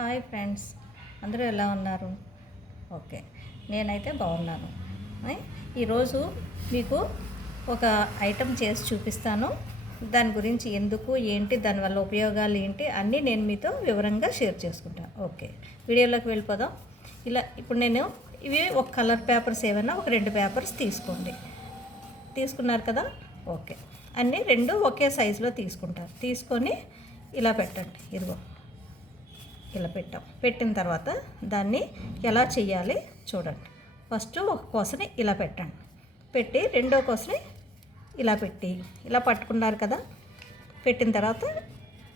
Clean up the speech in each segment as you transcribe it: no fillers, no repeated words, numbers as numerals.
Hi friends, అందరూ ఎలా ఉన్నారు? ఓకే, నేనైతే బాగున్నాను. ఈరోజు మీకు ఒక ఐటెం చేసి చూపిస్తాను. దాని గురించి ఎందుకు ఏంటి, దానివల్ల ఉపయోగాలు ఏంటి అన్నీ నేను మీతో వివరంగా షేర్ చేసుకుంటాను. ఓకే, వీడియోలోకి వెళ్ళిపోదాం. ఇప్పుడు నేను ఇవి ఒక కలర్ పేపర్స్ ఏమైనా ఒక 2 పేపర్స్ తీసుకోండి. తీసుకున్నారు కదా? ఓకే, అన్నీ 2 ఒకే సైజులో తీసుకుంటారు. తీసుకొని ఇలా పెట్టండి. ఇదిగో ఇలా పెట్టిన తర్వాత దాన్ని ఎలా చేయాలి చూడండి. ఫస్ట్ ఒక కోసని ఇలా పెట్టి రెండో కోసని ఇలా పెట్టి ఇలా పట్టుకున్నారు కదా. పెట్టిన తర్వాత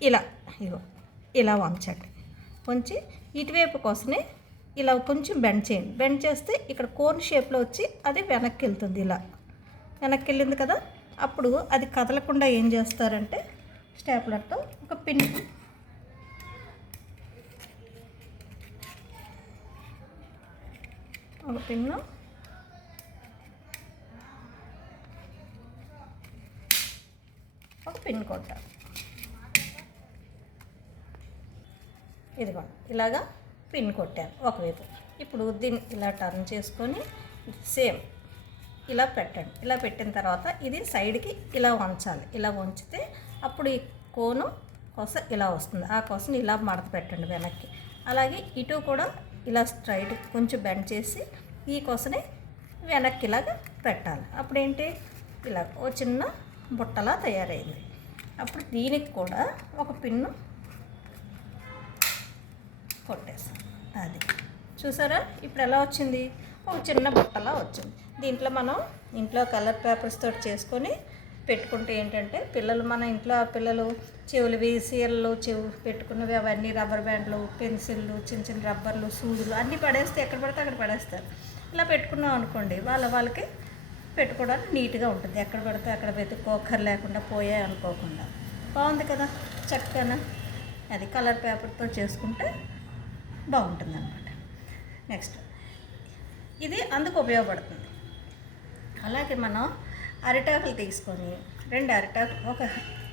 ఇలా వంచండి. వంచి ఇటువైపు కోసని ఇలా కొంచెం బెండ్ చేయండి. బెండ్ చేస్తే ఇక్కడ కోన్ షేప్లో వచ్చి అది వెనక్కి వెళ్తుంది. ఇలా వెనక్కి వెళ్ళింది కదా. అప్పుడు అది కదలకుండా ఏం చేస్తారంటే స్టాప్లర్తో ఒక పిన్ను ఒక పిన్ కొట్టాలి. ఇదిగో ఇలాగా పిన్ కొట్టాను ఒకవైపు. ఇప్పుడు దీన్ని ఇలా టర్న్ చేసుకొని సేమ్ ఇలా పెట్టండి. ఇలా పెట్టిన తర్వాత ఇది సైడ్కి ఇలా వంచాలి. ఇలా వంచితే అప్పుడు ఈ కోను కొస ఇలా వస్తుంది. ఆ కొసని ఇలా మడత పెట్టండి వెనక్కి. అలాగే ఇటు కూడా ఇలా స్ట్రైట్ కొంచెం బెండ్ చేసి ఈ కొసని వెనక్కి ఇలాగా పెట్టాలి. అప్పుడేంటి ఇలా ఓ చిన్న బుట్టలా తయారైంది. అప్పుడు దీనికి కూడా ఒక పిన్ను కొట్టేసాం. అది చూసారా ఇప్పుడు ఎలా వచ్చింది? ఒక చిన్న బుట్టలా వచ్చింది. దీంట్లో మనం ఇంట్లో కలర్ పేపర్స్ తోటి చేసుకొని పెట్టుకుంటే ఏంటంటే మన ఇంట్లో పిల్లలు చెవులువి సీరలు చెవు పెట్టుకున్నవి అవన్నీ రబ్బర్ బ్యాండ్లు, పెన్సిళ్ళు, చిన్న చిన్న రబ్బర్లు, సూదులు అన్నీ పడేస్తే ఎక్కడ పడితే అక్కడ పడేస్తారు. ఇలా పెట్టుకున్నాం అనుకోండి, వాళ్ళకి పెట్టుకోవడానికి నీట్గా ఉంటుంది. ఎక్కడ పడితే అక్కడ వెతుక్కోకర్ లేకుండా పోయాయి అనుకోకుండా. బాగుంది కదా చక్కగా. అది కలర్ పేపర్తో చేసుకుంటే బాగుంటుంది అన్నమాట. నెక్స్ట్ ఇది అందుకు ఉపయోగపడుతుంది. అలాగే మనం అరిటాకులు తీసుకొని ఒక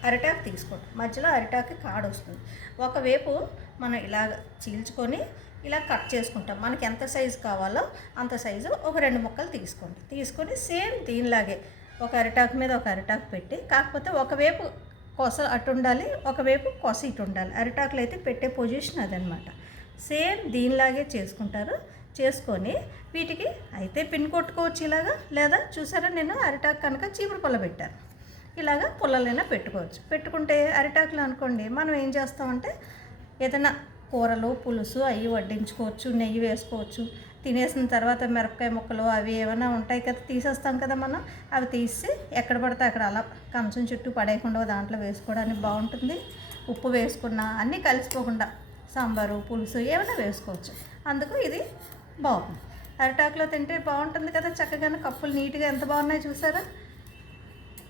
అరిటాకు తీసుకోండి. మధ్యలో అరిటాకు కాడ వస్తుంది. ఒకవైపు మనం ఇలా చీల్చుకొని ఇలా కట్ చేసుకుంటాం. మనకి ఎంత సైజు కావాలో అంత సైజు ఒక 2 ముక్కలు తీసుకొని సేమ్ దీనిలాగే ఒక అరిటాకు మీద ఒక అరిటాకు పెట్టి, కాకపోతే ఒకవైపు కొస అటు ఉండాలి, ఒకవైపు కొస ఇటు ఉండాలి. అరిటాకులు అయితే పెట్టే పొజిషన్ అదనమాట. సేమ్ దీనిలాగే చేసుకొని వీటికి అయితే పిన్ కొట్టుకోవచ్చు ఇలాగా. లేదా చూసారా, నేను అరిటాకు కనుక చీపురు పుల్ల పెట్టాను. ఇలాగా పుల్లలైనా పెట్టుకుంటే అరిటాకులు అనుకోండి, మనం ఏం చేస్తామంటే ఏదైనా కూరలు పులుసు అవి వడ్డించుకోవచ్చు, నెయ్యి వేసుకోవచ్చు. తినేసిన తర్వాత మిరపకాయ ముక్కలు అవి ఏమైనా ఉంటాయి కదా, తీసేస్తాం కదా మనం. అవి తీసి ఎక్కడ పడితే అక్కడ అలా కంచం చుట్టూ పడేయకుండా దాంట్లో వేసుకోవడానికి బాగుంటుంది. ఉప్పు వేసుకున్నా అన్నీ కలిసిపోకుండా సాంబారు పులుసు ఏమైనా వేసుకోవచ్చు. అందుకు ఇది బాగుంది. అరిటాకులో తింటే బాగుంటుంది కదా. చక్కగా కప్పులు నీట్గా ఎంత బాగున్నాయి చూసారా.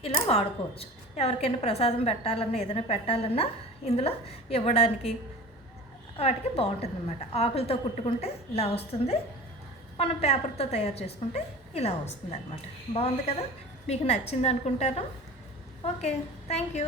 ఇలా వాడుకోవచ్చు. ఎవరికైనా ప్రసాదం పెట్టాలన్నా ఏదైనా పెట్టాలన్నా ఇందులో ఇవ్వడానికి వాటికి బాగుంటుంది అన్నమాట. ఆకులతో కుట్టుకుంటే ఇలా వస్తుంది, మనం పేపర్తో తయారు చేసుకుంటే ఇలా వస్తుంది అన్నమాట. బాగుంది కదా. మీకు నచ్చింది అనుకుంటాను. Okay, thank you.